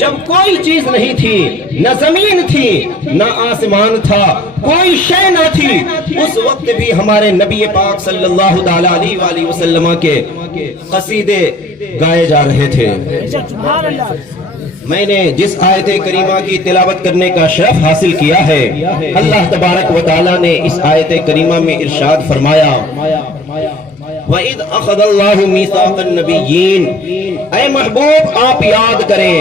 جب کوئی چیز نہیں تھی، نہ زمین تھی نہ آسمان تھا، کوئی شے نہ تھی، اس وقت بھی ہمارے نبی پاک صلی اللہ تعالی علیہ وآلہ وسلم کے قصیدے گائے جا رہے تھے۔ میں نے جس آیت کریمہ کی تلاوت کرنے کا شرف حاصل کیا ہے، اللہ تبارک و تعالی نے اس آیت کریمہ میں ارشاد فرمایا، وَإِذْ أَخَذَ اللَّهُ مِيثَاقَ النَّبِيِّينَ، اے محبوب آپ یاد کریں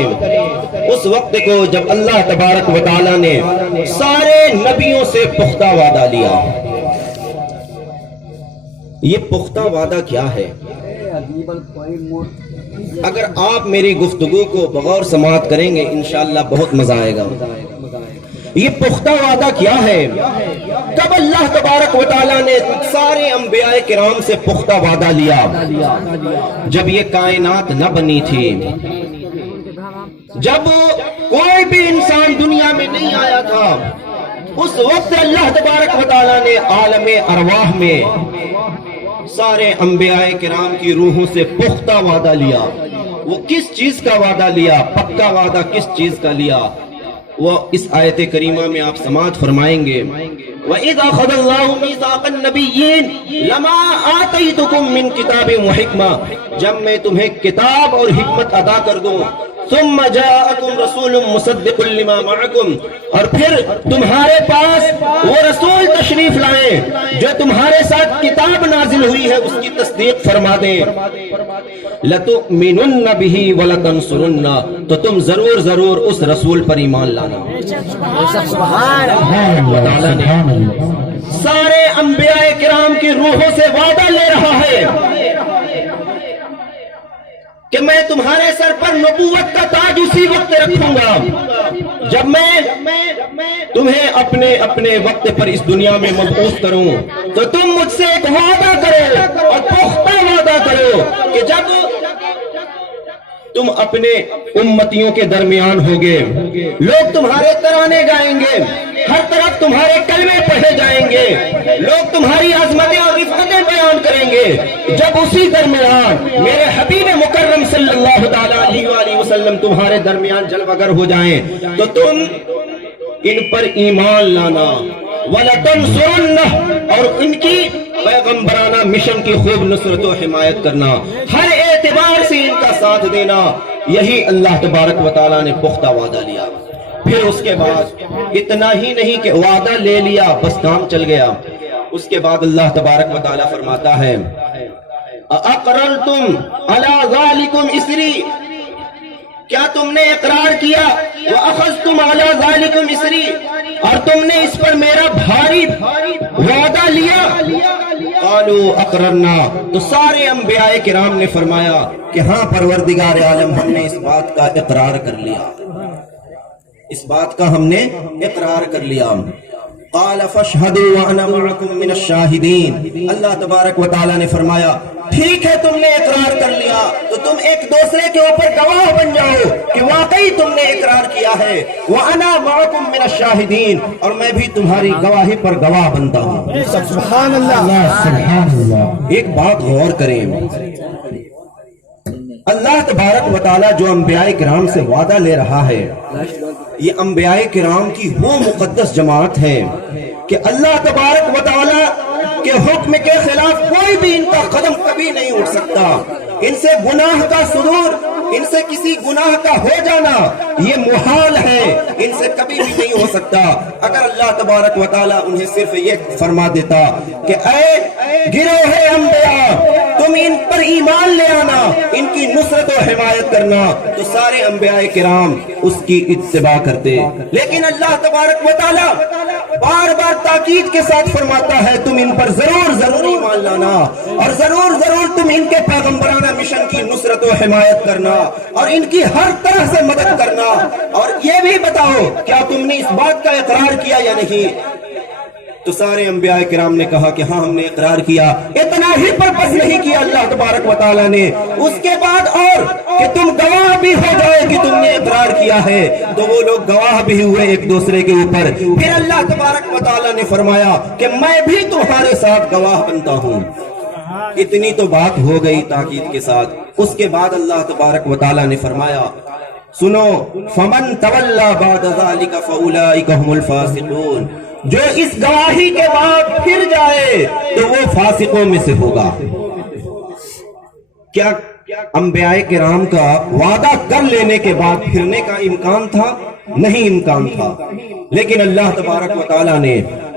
اس وقت کو جب اللہ تبارک و تعالی نے سارے نبیوں سے پختہ وعدہ لیا۔ یہ پختہ وعدہ کیا ہے؟ اگر آپ میری گفتگو کو بغور سماعت کریں گے انشاءاللہ بہت مزہ آئے گا۔ یہ پختہ وعدہ کیا ہے؟ کب اللہ تبارک و تعالیٰ نے سارے انبیاء کرام سے پختہ وعدہ لیا؟ جب یہ کائنات نہ بنی تھی، جب کوئی بھی انسان دنیا میں نہیں آیا تھا، اس وقت اللہ تبارک و تعالیٰ نے عالم ارواح میں سارے انبیاء کرام کی روحوں سے پختہ وعدہ لیا۔ وہ کس چیز کا وعدہ لیا؟ پکا وعدہ کس چیز کا لیا؟ وہ اس آیت کریمہ میں آپ سماعت فرمائیں گے، وَإِذْ أَخَذَ اللَّهُ مِيثَاقَ النَّبِيِّينَ لَمَا آتَيْتُكُم مِّن كِتَابٍ وَحِكْمَةٍ، جب میں تمہیں کتاب اور حکمت عطا کر دوں، ثُمَّ جَاءَكُمْ رَسُولٌ مُصَدِّقٌ لِّمَا مَعَكُمْ، اور پھر تمہارے پاس وہ رسول تشریف لائیں جو تمہارے ساتھ کتاب نازل ہوئی ہے اس کی تصدیق فرما دیں، لَتُؤْمِنُنَّ بِهِ وَلَتَنصُرُنَّ، تو تم ضرور ضرور اس رسول پر ایمان لانا۔ سارے انبیاء کرام کی روحوں سے وعدہ لے رہا ہے کہ میں تمہارے سر پر نبوت کا تاج اسی وقت رکھوں گا جب میں تمہیں اپنے اپنے وقت پر اس دنیا میں مبعوث کروں، تو تم مجھ سے ایک وعدہ کرو اور پختہ وعدہ کرو کہ جب تم اپنے امتیوں کے درمیان ہوگے، لوگ تمہارے ترانے گائیں گے، ہر طرف تمہارے کلمے پڑھے جائیں گے، لوگ تمہاری عظمتیں اور رفتیں بیان کریں گے، جب اسی درمیان میرے حبیب مکرم صلی اللہ تعالی علیہ وآلہ وسلم تمہارے درمیان جلوہ گر ہو جائیں تو تم ان پر ایمان لانا، وَلَتَنْصُرُنَّهُ، اور ان کی پیغمبرانہ مشن کی خوب نصرت و حمایت کرنا، ہر اعتبار سے ان کا ساتھ دینا۔ یہی اللہ تبارک و تعالیٰ نے پختہ وعدہ لیا۔ پھر اس کے بعد اتنا ہی نہیں کہ وعدہ لے لیا بس کام چل گیا، اس کے بعد اللہ تبارک و تعالیٰ فرماتا ہے، اَأَقْرَرْتُمْ عَلَىٰ ذَلِكُمْ إِسْرِي، کیا تم نے اقرار کیا، وَأَخَذْتُمْ عَلَىٰ ذَلِكُمْ إِسْرِي، اور تم نے اس پر میرا بھاری وعدہ لیا؟ قالوا اقررنا، تو سارے انبیاء کرام نے فرمایا کہ ہاں پروردگار عالم، ہم نے اس بات کا اقرار کر لیا، اس بات کا ہم نے اقرار کر لیا۔ قال فاشهدوا وانا معكم من الشاهدين، اللہ تبارک و تعالی نے فرمایا ٹھیک ہے تم نے اقرار کر لیا تو تم ایک دوسرے کے اوپر گواہ بن جاؤ کہ واقعی تم نے اقرار کیا ہے، وانا معكم من الشاهدين، اور میں بھی تمہاری گواہی پر گواہ بنتا ہوں۔ سبحان اللہ، سبحان اللہ۔ ایک بات غور کریں، اللہ تبارک و تعالی جو انبیاء کرام سے وعدہ لے رہا ہے، یہ انبیاء کرام کی وہ مقدس جماعت ہے کہ اللہ تبارک و تعالی کے حکم کے خلاف کوئی بھی ان کا قدم کبھی نہیں اٹھ سکتا۔ ان سے گناہ کا صدور، ان سے کسی گناہ کا ہو جانا یہ محال ہے، ان سے کبھی بھی نہیں ہو سکتا۔ اگر اللہ تبارک و تعالیٰ انہیں صرف یہ فرما دیتا کہ اے گروہ انبیاء تم ان پر ایمان لے آنا، ان کی نصرت و حمایت کرنا، تو سارے انبیاء کرام اس کی اتباع کرتے، لیکن اللہ تبارک و تعالیٰ بار بار تاکید کے ساتھ فرماتا ہے تم ان پر ضرور ضرور ایمان لانا، اور ضرور ضرور تم ان کے پیغمبرانہ مشن کی نصرت و حمایت کرنا اور ان کی ہر طرح سے مدد کرنا، اور یہ بھی بتاؤ کیا تم نے اس بات کا اقرار کیا یا نہیں؟ تو سارے انبیاء کرام نے کہا کہ ہاں ہم نے اقرار کیا۔ اتنا ہی پر بس نہیں کیا اللہ تبارک و تعالیٰ نے، اس کے بعد اور کہ تم گواہ بھی ہو جائے کہ تم نے اقرار کیا ہے، تو وہ لوگ گواہ بھی ہوئے ایک دوسرے کے اوپر۔ پھر اللہ تبارک و تعالیٰ نے فرمایا کہ میں بھی تمہارے ساتھ گواہ بنتا ہوں۔ اتنی تو بات ہو گئی تاکید کے ساتھ۔ اس کے بعد اللہ تبارک و تعالیٰ نے فرمایا سنو، فمن تولا بعد ذلك فاولئک هم الفاسقون، جو اس گواہی کے بعد پھر جائے تو وہ فاسقوں میں سے ہوگا۔ کیا انبیاء کرام کا وعدہ کر لینے کے بعد پھرنے کا امکان تھا؟ نہیں امکان تھا، لیکن اللہ تبارک و تعالیٰ نے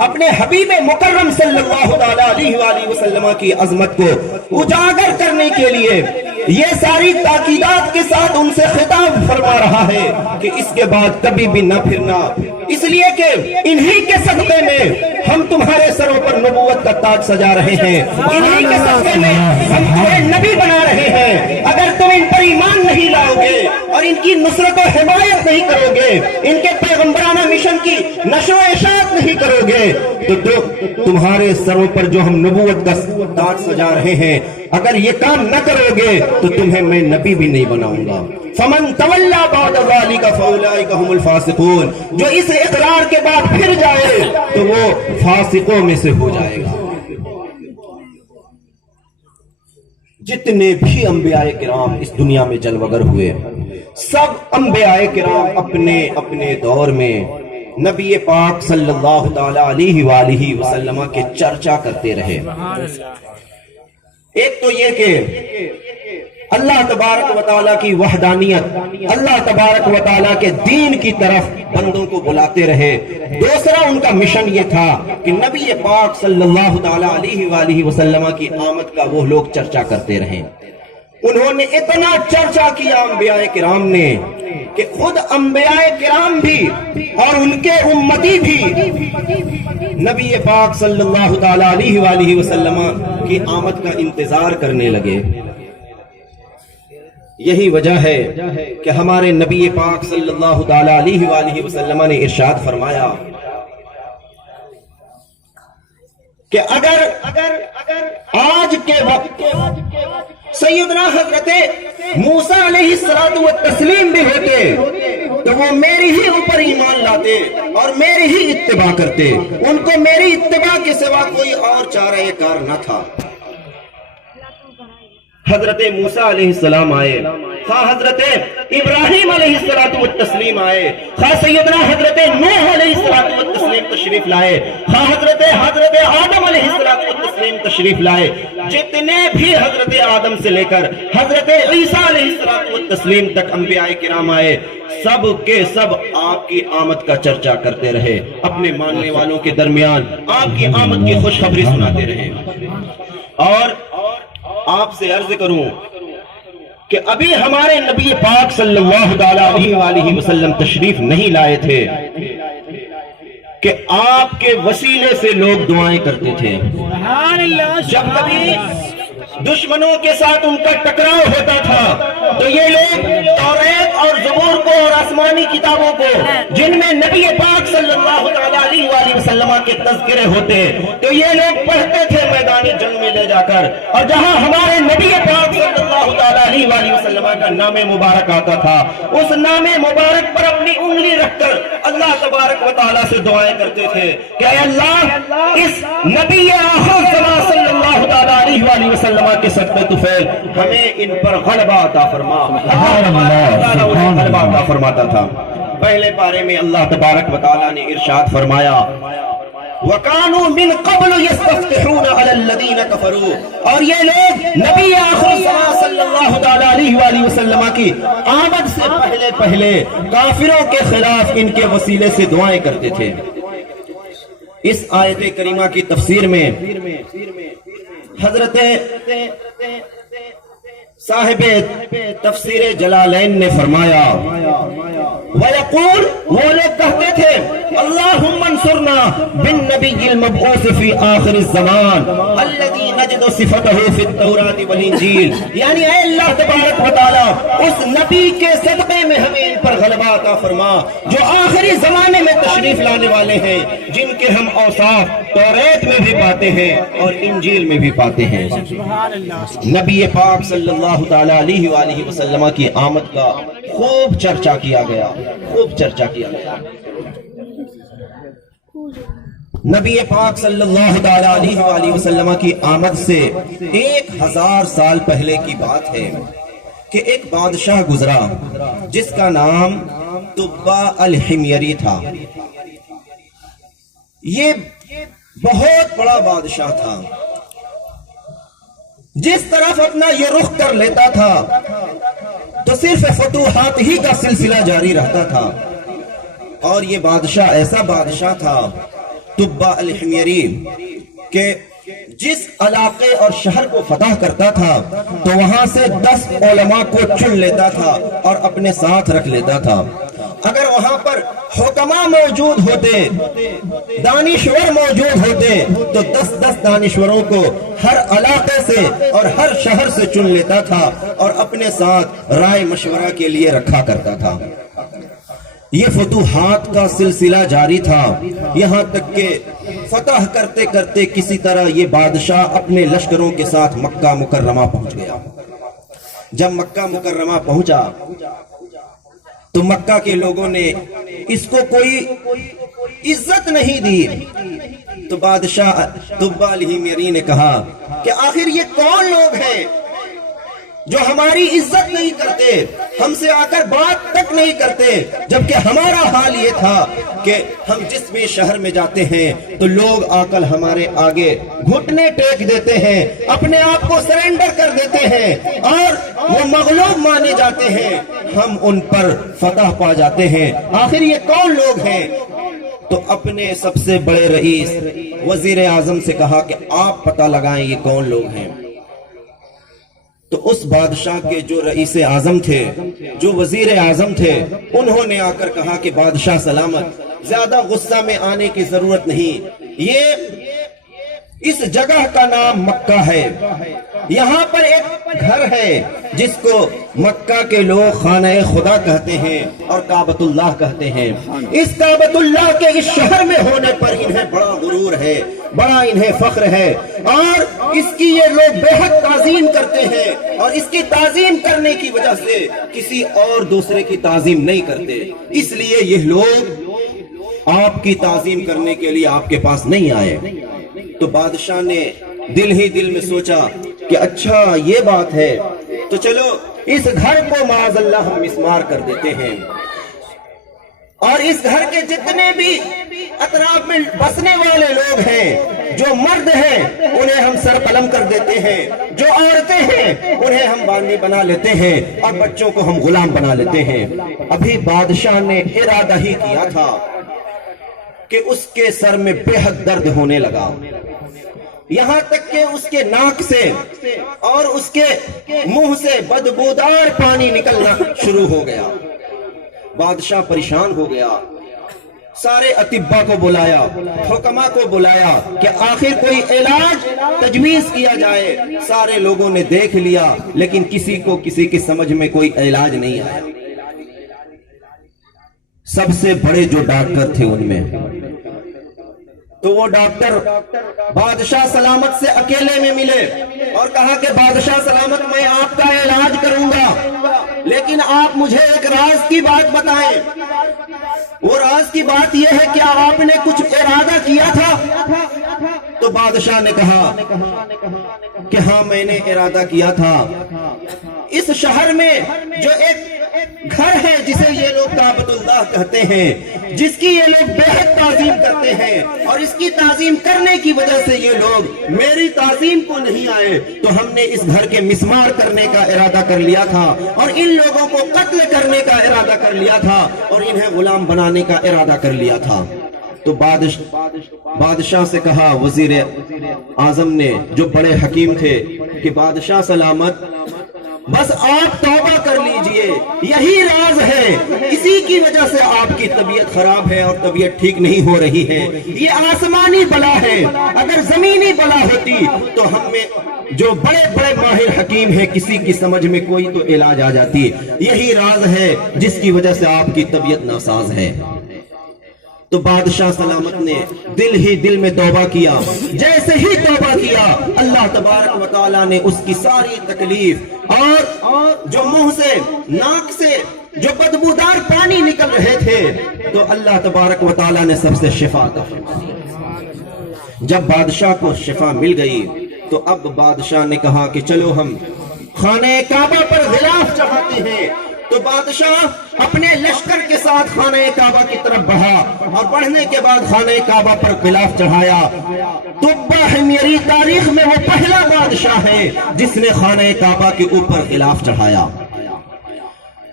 اپنے حبیب مکرم صلی اللہ علیہ وآلہ وسلم کی عظمت کو اجاگر کرنے کے لیے یہ ساری تاکیدات کے ساتھ ان سے خطاب فرما رہا ہے کہ اس کے بعد کبھی بھی نہ پھرنا، اس لیے کہ انہی کے صدقے میں ہم تمہارے سروں پر نبوت کا تاج سجا رہے ہیں، انہی کے صدقے میں ہم تمہیں نبی بنا رہے ہیں۔ اگر تم ان پر ایمان نہیں لاؤ گے اور ان کی نصرت و حمایت نہیں کرو گے، ان کے پیغمبرانہ مشن کی نشر و اشاعت نہیں کرو گے، تو تمہارے سروں پر جو ہم نبوت کا تاج سجا رہے ہیں، اگر یہ کام نہ کرو گے تو تمہیں میں نبی بھی نہیں بناؤں گا۔ فمن تولا بعد ذلك فاولئک هم الفاسقون، جو اس اقرار کے بعد پھر جائے تو وہ فاسقوں میں سے ہو جائے گا۔ جتنے بھی انبیاء کرام اس دنیا میں جلوگر ہوئے، سب انبیاء کرام اپنے اپنے دور میں نبی پاک صلی اللہ تعالی علیہ وآلہ وسلم کے چرچا کرتے رہے۔ ایک تو یہ کہ اللہ تبارک و تعالیٰ کی وحدانیت، اللہ تبارک و تعالیٰ کے دین کی طرف بندوں کو بلاتے رہے۔ دوسرا ان کا مشن یہ تھا کہ نبی پاک صلی اللہ تعالیٰ علیہ وآلہ وسلم کی آمد کا وہ لوگ چرچا کرتے رہے۔ انہوں نے اتنا چرچا کیا انبیاء کرام نے کہ خود انبیاء کرام بھی اور ان کے امتی بھی نبی پاک صلی اللہ تعالیٰ علیہ وآلہ وسلم کی آمد کا انتظار کرنے لگے۔ یہی وجہ ہے کہ ہمارے نبی پاک صلی اللہ تعالیٰ علیہ وآلہ وسلم نے ارشاد فرمایا کہ اگر آج کے وقت سیدنا حضرت موسیٰ علیہ السلام بھی ہوتے تو وہ میری ہی اوپر ایمان لاتے اور میری ہی اتباع کرتے، ان کو میری اتباع کے سوا کوئی اور چارہ کار نہ تھا۔ حضرت موسیٰ علیہ السلام آئے، خواہ حضرت ابراہیم علیہ السلام آئے، خواہ سیدنا حضرت نوح علیہ السلام تشریف لائے، خواہ حضرت آدم علیہ السلام تشریف لائے، جتنے بھی حضرت آدم سے لے کر حضرت عیسیٰ علیہ السلام تک انبیاء کرام آئے، سب کے سب آپ کی آمد کا چرچا کرتے رہے، اپنے ماننے والوں کے درمیان آپ کی آمد کی خوشخبری سناتے رہے۔ اور آپ سے عرض کروں کہ ابھی ہمارے نبی پاک صلی اللہ علیہ وآلہ وسلم تشریف نہیں لائے تھے کہ آپ کے وسیلے سے لوگ دعائیں کرتے تھے۔ جب کبھی دشمنوں کے ساتھ ان کا ٹکراؤ ہوتا تھا تو یہ لوگ توریت اور زبور کو اور آسمانی کتابوں کو جن میں نبی پاک صلی اللہ علیہ وآلہ وسلم کے تذکرے ہوتے تو یہ لوگ پڑھتے تھے میدان جنگ میں لے جا کر، اور جہاں ہمارے نبی پاک صلی اللہ علیہ وآلہ وسلم کا نام مبارک آتا تھا اس نام مبارک پر اپنی انگلی رکھ کر اللہ تبارک و تعالیٰ سے دعائیں کرتے تھے کہ اے اللہ اس نبی آخر زمان صلی اللہ علیہ وآلہ وسلم کے صدقے طفیل ہمیں ان پر غلبہ عطا فرما۔ اللہ غلبہ عطا فرماتا تھا۔ پہلے پارے میں اللہ تبارک و تعالیٰ نے ارشاد فرمایا وَقَانُوا مِن قَبْلُ يَسْتَفْتِحُونَ عَلَى الَّذِينَ كَفَرُوا، اور یہ لوگ نبی آخر زمان صلی اللہ علیہ وآلہ وسلم کی آمد سے پہلے کافروں کے خلاف ان کے وسیلے سے دعائیں کرتے تھے۔ اس آیت کریمہ کی تفسیر میں حضرت صاحب تفسیر جلالین نے فرمایا وَيَقُولُ، وہ لوگ کہتے تھے اللہم انصرنا بالنبی المبعوث فی آخر الزمان الذی نجد صفتہ فی التوراۃ والانجیل، یعنی اے اللہ تبارک و تعالی اس نبی کے صدقے میں ہمیں ان پر غلبہ عطا فرما جو آخری زمانے میں تشریف لانے والے ہیں، جن کے ہم اوصاف توریت میں بھی پاتے ہیں اور انجیل میں بھی پاتے ہیں۔ نبی پاک صلی اللہ تعالی علیہ وآلہ وسلم کی آمد کا خوب چرچا کیا گیا، خوب چرچا کیا گیا۔ نبی پاک صلی اللہ تعالی علیہ وآلہ وسلم کی آمد سے 1000 سال پہلے کی بات ہے کہ ایک بادشاہ گزرا جس کا نام تبا الحمیری تھا. یہ بہت بڑا بادشاہ تھا. جس طرف اپنا یہ رخ کر لیتا تھا تو صرف فتوحات ہی کا سلسلہ جاری رہتا تھا. اور یہ بادشاہ ایسا بادشاہ تھا تبا الحمیری کہ جس علاقے اور شہر کو فتح کرتا تھا تو وہاں سے 10 علماء کو چن لیتا تھا اور اپنے ساتھ رکھ لیتا تھا. اگر وہاں پر حکماء موجود ہوتے، دانشور موجود ہوتے تو 10 دانشوروں کو ہر علاقے سے اور ہر شہر سے چن لیتا تھا اور اپنے ساتھ رائے مشورہ کے لیے رکھا کرتا تھا. یہ فتوحات کا سلسلہ جاری تھا یہاں تک کہ فتح کرتے کرتے کسی طرح یہ بادشاہ اپنے لشکروں کے ساتھ مکہ مکرمہ پہنچ گیا. جب مکہ مکرمہ پہنچا تو مکہ کے لوگوں نے اس کو کوئی عزت نہیں دی. تو بادشاہ تبا الحمیری نے کہا کہ آخر یہ کون لوگ ہیں جو ہماری عزت نہیں کرتے، ہم سے آ کر بات تک نہیں کرتے، جبکہ ہمارا حال یہ تھا کہ ہم جس بھی شہر میں جاتے ہیں تو لوگ آ کر ہمارے آگے گھٹنے ٹیک دیتے ہیں، اپنے آپ کو سرنڈر کر دیتے ہیں اور وہ مغلوب مانے جاتے ہیں، ہم ان پر فتح پا جاتے ہیں. آخر یہ کون لوگ ہیں؟ تو اپنے سب سے بڑے رئیس وزیر اعظم سے کہا کہ آپ پتہ لگائیں یہ کون لوگ ہیں. تو اس بادشاہ کے جو رئیس اعظم تھے، جو وزیر اعظم تھے، انہوں نے آ کر کہا کہ بادشاہ سلامت، زیادہ غصہ میں آنے کی ضرورت نہیں. اس جگہ کا نام مکہ ہے. یہاں پر ایک گھر ہے جس کو مکہ کے لوگ خانہ خدا کہتے ہیں اور کعبۃ اللہ کہتے ہیں. اس کعبۃ اللہ کے اس شہر میں ہونے پر انہیں بڑا غرور ہے، بڑا انہیں فخر ہے اور اس کی یہ لوگ بے حد تعظیم کرتے ہیں اور اس کی تعظیم کرنے کی وجہ سے کسی اور دوسرے کی تعظیم نہیں کرتے. اس لیے یہ لوگ آپ کی تعظیم کرنے کے لیے آپ کے پاس نہیں آئے. تو بادشاہ نے دل ہی دل میں سوچا کہ اچھا یہ بات ہے تو چلو اس گھر کو معاذ اللہ ہم مسمار کر دیتے ہیں اور اس گھر کے جتنے بھی اطراف میں بسنے والے لوگ ہیں، جو مرد ہیں انہیں ہم سر قلم کر دیتے ہیں، جو عورتیں ہیں انہیں ہم باندی بنا لیتے ہیں اور بچوں کو ہم غلام بنا لیتے ہیں. ابھی بادشاہ نے ارادہ ہی کیا تھا کہ اس کے سر میں بے حد درد ہونے لگا، یہاں تک کہ اس کے ناک سے اور اس کے منہ سے بدبودار پانی نکلنا شروع ہو گیا. بادشاہ پریشان ہو گیا، سارے اطباء کو بلایا، حکماء کو بلایا کہ آخر کوئی علاج تجویز کیا جائے. سارے لوگوں نے دیکھ لیا لیکن کسی کی سمجھ میں کوئی علاج نہیں آیا. سب سے بڑے جو ڈاکٹر تھے ان میں تو وہ ڈاکٹر بادشاہ سلامت سے اکیلے میں ملے اور کہا کہ بادشاہ سلامت، میں آپ کا علاج کروں گا لیکن آپ مجھے ایک راز کی بات بتائیں. وہ راز کی بات یہ ہے کہ آپ نے کچھ ارادہ کیا تھا؟ تو بادشاہ نے کہا کہ ہاں میں نے ارادہ کیا تھا. اس شہر میں جو ایک گھر ہے جسے یہ لوگ کعبۃ اللہ کہتے ہیں، جس کی یہ لوگ بے حد تعظیم کرتے ہیں اور اس کی تعظیم کرنے کی وجہ سے یہ لوگ میری تعظیم کو نہیں آئے، تو ہم نے اس گھر کے مسمار کرنے کا ارادہ کر لیا تھا اور ان لوگوں کو قتل کرنے کا ارادہ کر لیا تھا اور انہیں غلام بنانے کا ارادہ کر لیا تھا. تو بادشاہ سے کہا وزیر اعظم نے، جو بڑے حکیم تھے، کہ بادشاہ سلامت بس آپ توبہ کر لیجئے، یہی راز ہے، اسی کی وجہ سے آپ کی طبیعت خراب ہے اور طبیعت ٹھیک نہیں ہو رہی ہے. یہ آسمانی بلا ہے، اگر زمینی بلا ہوتی تو ہم میں جو بڑے بڑے ماہر حکیم ہیں کسی کی سمجھ میں کوئی تو علاج آ جاتی. یہی راز ہے جس کی وجہ سے آپ کی طبیعت ناساز ہے. تو بادشاہ سلامت نے دل ہی دل میں توبہ کیا. جیسے ہی توبہ کیا اللہ تبارک و تعالیٰ نے اس کی ساری تکلیف اور جو منہ سے ناک سے جو بدبودار پانی نکل رہے تھے تو اللہ تبارک و تعالیٰ نے سب سے شفا عطا فرمائی. جب بادشاہ کو شفا مل گئی تو اب بادشاہ نے کہا کہ چلو ہم خانہ کعبہ پر غلاف چڑھاتے ہیں تو بادشاہ اپنے لشکر کے ساتھ خانہ کعبہ کی طرف بڑھا اور بڑھنے کے بعد خانہ کعبہ پر غلاف چڑھایا۔ تبہ حمیری تاریخ میں وہ پہلا بادشاہ ہے جس نے خانہ کعبہ کے اوپر غلاف چڑھایا۔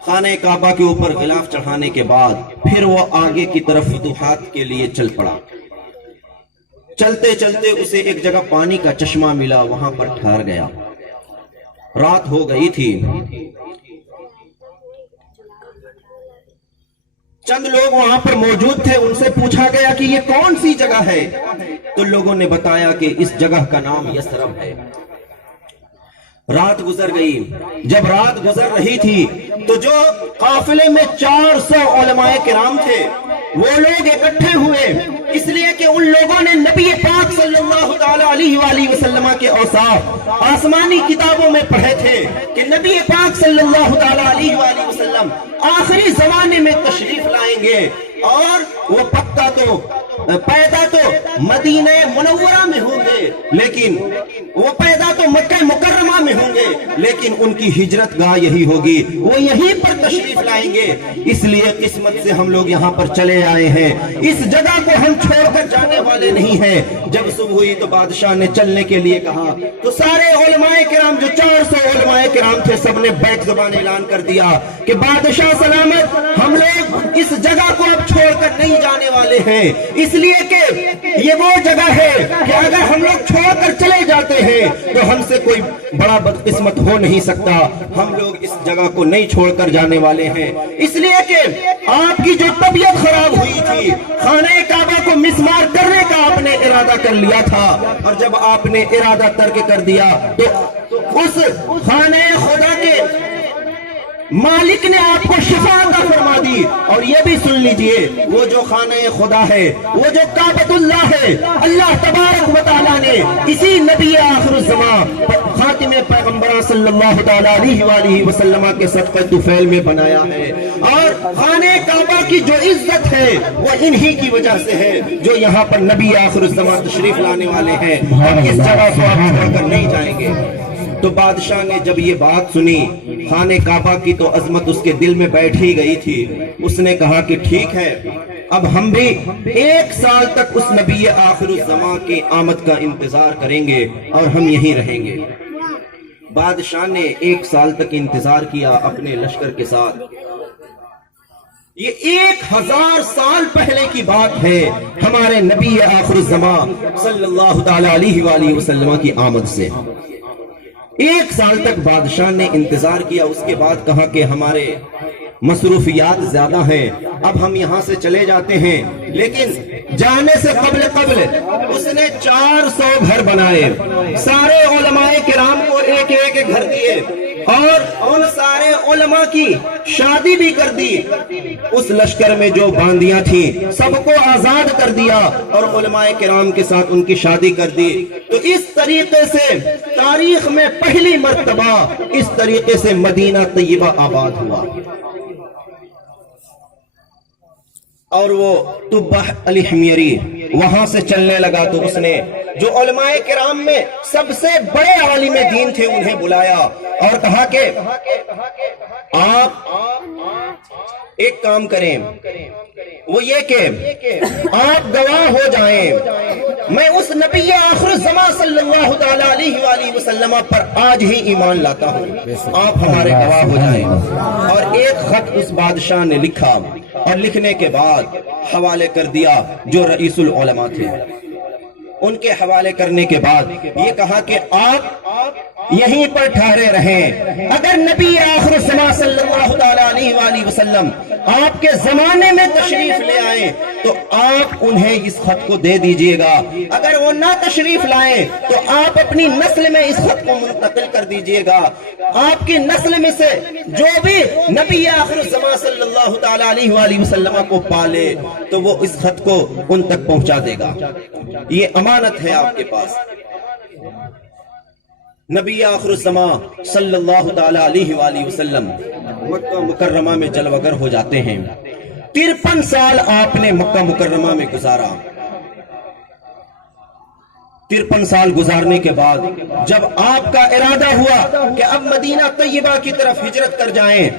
خانہ کعبہ کے اوپر غلاف چڑھانے کے بعد پھر وہ آگے کی طرف فتوحات کے لیے چل پڑا۔ چلتے چلتے اسے ایک جگہ پانی کا چشمہ ملا، وہاں پر ٹھہر گیا۔ رات ہو گئی تھی، چند لوگ وہاں پر موجود تھے، ان سے پوچھا گیا کہ یہ کون سی جگہ ہے؟ تو لوگوں نے بتایا کہ اس جگہ کا نام یثرب ہے۔ رات گزر گئی۔ جب رات گزر رہی تھی تو جو قافلے میں 400 علماء کرام تھے وہ لوگ اکٹھے ہوئے، اس لیے کہ ان لوگوں نے نبی پاک صلی اللہ تعالی علیہ وآلہ وسلم کے اوصاف آسمانی کتابوں میں پڑھے تھے کہ نبی پاک صلی اللہ تعالی علیہ وآلہ وسلم آخری زمانے میں تشریف لائیں گے، اور وہ پکا تو پیدا تو مدینہ منورہ میں ہوں گے، لیکن وہ پیدا تو مکہ مکرمہ میں ہوں گے، لیکن ان کی ہجرت گاہ یہی ہوگی، وہ یہیں پر تشریف لائیں گے۔ اس لیے قسمت سے ہم لوگ یہاں پر چلے آئے ہیں، اس جگہ کو ہم چھوڑ کر جانے والے نہیں ہیں۔ جب صبح ہوئی تو بادشاہ نے چلنے کے لیے کہا تو سارے علماء کرام جو 400 علماء کرام تھے سب نے بیک زبان اعلان کر دیا کہ بادشاہ سلامت، ہم لوگ اس جگہ کو اب چھوڑ کر نہیں جانے والے ہیں، اس لیے کہ یہ وہ جگہ ہے کہ اگر ہم لوگ چھوڑ کر چلے جاتے ہیں تو ہم سے کوئی بڑا بدقسمت ہو نہیں سکتا، ہم لوگ اس جگہ کو نہیں چھوڑ کر جانے والے ہیں۔ اس لیے کہ آپ کی جو طبیعت خراب ہوئی تھی، خانہ کعبہ کو مسمار کرنے کا آپ نے ارادہ کر لیا تھا، اور جب آپ نے ارادہ ترک کر دیا تو اس خانہ خدا کے مالک نے آپ کو شفا عطا فرما دی۔ اور یہ بھی سن لیجئے، وہ جو خانہ خدا ہے، وہ جو کعبۃ اللہ ہے، اللہ تبارک و تعالیٰ نے اسی نبی آخر الزمان خاتم پیغمبر صلی اللہ تعالیٰ علیہ وآلہ وسلم کے صدقہ طفیل میں بنایا ہے، اور خانہ کعبہ کی جو عزت ہے وہ انہی کی وجہ سے ہے جو یہاں پر نبی آخر الزمان تشریف لانے والے ہیں، اور اس جگہ کو آپ چھوڑ کر نہیں جائیں گے۔ تو بادشاہ نے جب یہ بات سنی، خانہ کعبہ کی تو عظمت اس کے دل میں بیٹھ ہی گئی تھی، اس نے کہا کہ ٹھیک ہے، اب ہم بھی 1 سال تک اس نبی آخر الزمان کی آمد کا انتظار کریں گے اور ہم یہیں رہیں گے۔ بادشاہ نے 1 سال تک انتظار کیا اپنے لشکر کے ساتھ۔ یہ 1000 سال پہلے کی بات ہے ہمارے نبی آخر الزمان صلی اللہ تعالی علیہ وآلہ وسلم کی آمد سے۔ 1 سال تک بادشاہ نے انتظار کیا، اس کے بعد کہا کہ ہمارے مصروفیات زیادہ ہیں، اب ہم یہاں سے چلے جاتے ہیں، لیکن جانے سے قبل اس نے 400 گھر بنائے، سارے علماء کرام کو ایک ایک گھر دیے، اور ان سارے علماء کی شادی بھی کر دی۔ اس لشکر میں جو باندیاں تھیں سب کو آزاد کر دیا اور علماء کرام کے ساتھ ان کی شادی کر دی۔ تو اس طریقے سے تاریخ میں پہلی مرتبہ اس طریقے سے مدینہ طیبہ آباد ہوا۔ اور وہ تبہ الحمیری وہاں سے چلنے لگا تو اس نے جو علماء کرام میں سب سے بڑے عالم دین تھے انہیں بلایا اور کہا کہ آپ ایک کام کریں، وہ یہ کہ آپ گواہ ہو جائیں، میں اس نبی آخر الزمان صلی اللہ تعالی علیہ وآلہ وسلم پر آج ہی ایمان لاتا ہوں، آپ ہمارے گواہ ہو جائیں۔ اور ایک خط اس بادشاہ نے لکھا اور لکھنے کے بعد حوالے کر دیا جو رئیس العلماء تھے، ان کے حوالے کرنے کے بعد یہ کہا کہ آپ یہیں پر ٹھہرے رہیں، اگر نبی آخر الزمان صلی اللہ تعالی علیہ وآلہ وسلم آپ کے زمانے میں تشریف لے آئیں تو آپ انہیں اس خط کو دے دیجئے گا، اگر وہ نہ تشریف لائیں تو آپ اپنی نسل میں اس خط کو منتقل کر دیجئے گا، آپ کی نسل میں سے جو بھی نبی آخر الزمان صلی اللہ تعالی علیہ وآلہ وسلم کو پالے تو وہ اس خط کو ان تک پہنچا دے گا، یہ امانت ہے آپ کے پاس۔ نبی آخر الزمان صلی اللہ تعالی علیہ وآلہ وسلم مکہ مکرمہ میں جلوہ گر ہو جاتے ہیں۔ 53 سال آپ نے مکہ مکرمہ میں گزارا، 53 سال گزارنے کے بعد جب آپ کا ارادہ ہوا کہ اب مدینہ طیبہ کی طرف ہجرت کر جائیں،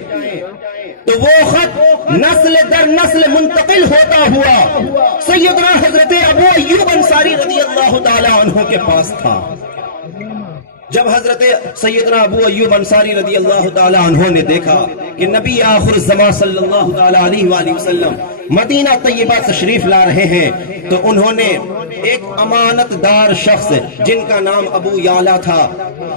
تو وہ خط نسل در نسل منتقل ہوتا ہوا سیدنا حضرت ابو ایوب انصاری رضی اللہ تعالی عنہ کے پاس تھا۔ جب حضرت سیدنا ابو ایوب انصاری رضی اللہ تعالی عنہ نے دیکھا کہ نبی آخر الزمان صلی اللہ تعالی علیہ وآلہ وسلم مدینہ طیبہ تشریف لا رہے ہیں، تو انہوں نے ایک امانت دار شخص جن کا نام ابو یعلا تھا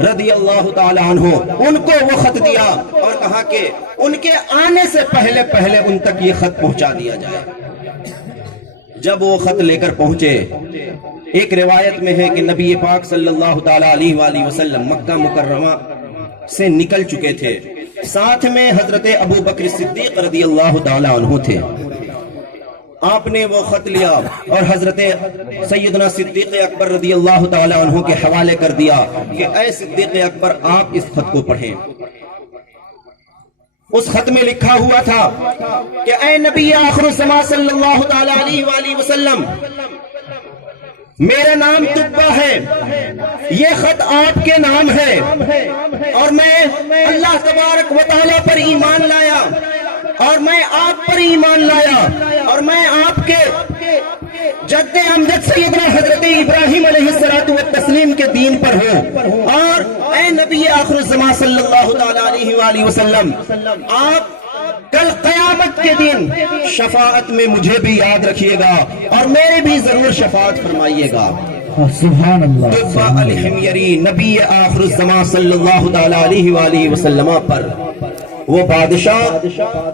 رضی اللہ تعالی عنہ، ان کو وہ خط دیا اور کہا کہ ان کے آنے سے پہلے ان تک یہ خط پہنچا دیا جائے۔ جب وہ خط لے کر پہنچے، ایک روایت میں ہے کہ نبی پاک صلی اللہ تعالی علیہ وآلہ وسلم مکہ مکرمہ سے نکل چکے تھے، ساتھ میں حضرت ابو بکر صدیق رضی اللہ تعالی عنہ تھے۔ آپ نے وہ خط لیا اور حضرت سیدنا صدیق اکبر رضی اللہ تعالی عنہ کے حوالے کر دیا کہ اے صدیق اکبر، آپ اس خط کو پڑھیں۔ اس خط میں لکھا ہوا تھا کہ اے نبی آخر الزمان صلی اللہ تعالی علیہ وآلہ وسلم، میرا نام تبا ہے، یہ خط آپ کے نام ہے، اور میں اللہ تبارک و تعالی پر ایمان لایا، اور میں آپ پر ایمان لایا، اور میں آپ کے جد امجد سیدنا حضرت ابراہیم علیہ السلام کے دین پر ہوں، اور اے نبی آخر الزمان صلی اللہ تعالی علیہ وآلہ وسلم، آپ کل قیامت کے دن شفاعت میں مجھے بھی یاد رکھیے گا اور میرے بھی ضرور شفاعت فرمائیے گا۔ سبحان اللہ۔ طبا الحمیری نبی آخر الزمان صلی اللہ تعالی علیہ وآلہ وسلم پر وہ بادشاہ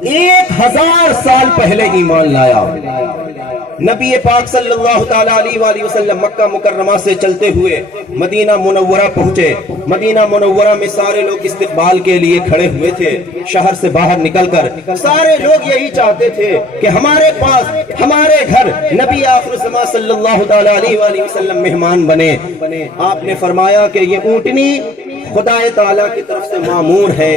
1000 سال پہلے ایمان لایا۔ نبی پاک صلی اللہ تعالی علیہ وآلہ وسلم مکہ مکرمہ سے چلتے ہوئے مدینہ منورہ پہنچے۔ مدینہ منورہ میں سارے لوگ استقبال کے لیے کھڑے ہوئے تھے۔ شہر سے باہر نکل کر سارے لوگ یہی چاہتے تھے کہ ہمارے پاس، ہمارے گھر نبی آخر الزمان صلی اللہ تعالی علیہ وآلہ وسلم مہمان بنے۔ آپ نے فرمایا کہ یہ اونٹنی خدا تعالیٰ کی طرف سے مامور ہے،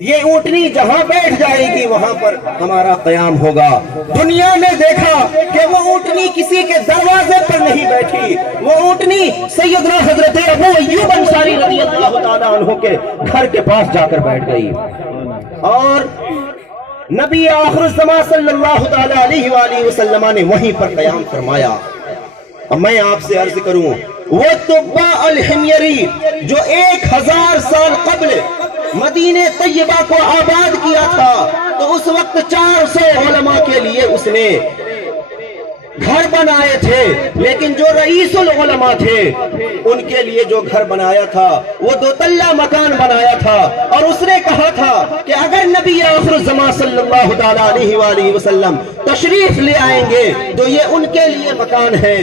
یہ اونٹنی جہاں بیٹھ جائے گی وہاں پر ہمارا قیام ہوگا۔ دنیا نے دیکھا کہ وہ اونٹنی کسی کے دروازے پر نہیں بیٹھی، وہ اونٹنی سیدنا حضرت ابو ایوب انصاری رضی اللہ تعالیٰ عنہ کے گھر کے پاس جا کر بیٹھ گئی، اور نبی آخر الزمان صلی اللہ تعالی علیہ وآلہ وسلم نے وہیں پر قیام فرمایا۔ اب میں آپ سے عرض کروں، وہ طبا الحمیری جو 1000 سال قبل مدینہ طیبہ کو آباد کیا تھا، تو اس وقت 400 علماء کے لیے اس نے گھر بنائے تھے، لیکن جو رئیس العلماء تھے ان کے لیے جو گھر بنایا تھا وہ 2 تلہ مکان بنایا تھا، اور اس نے کہا تھا کہ اگر نبی آخر الزمان صلی اللہ تعالی علیہ وآلہ وسلم تشریف لے آئیں گے تو یہ ان کے لیے مکان ہے۔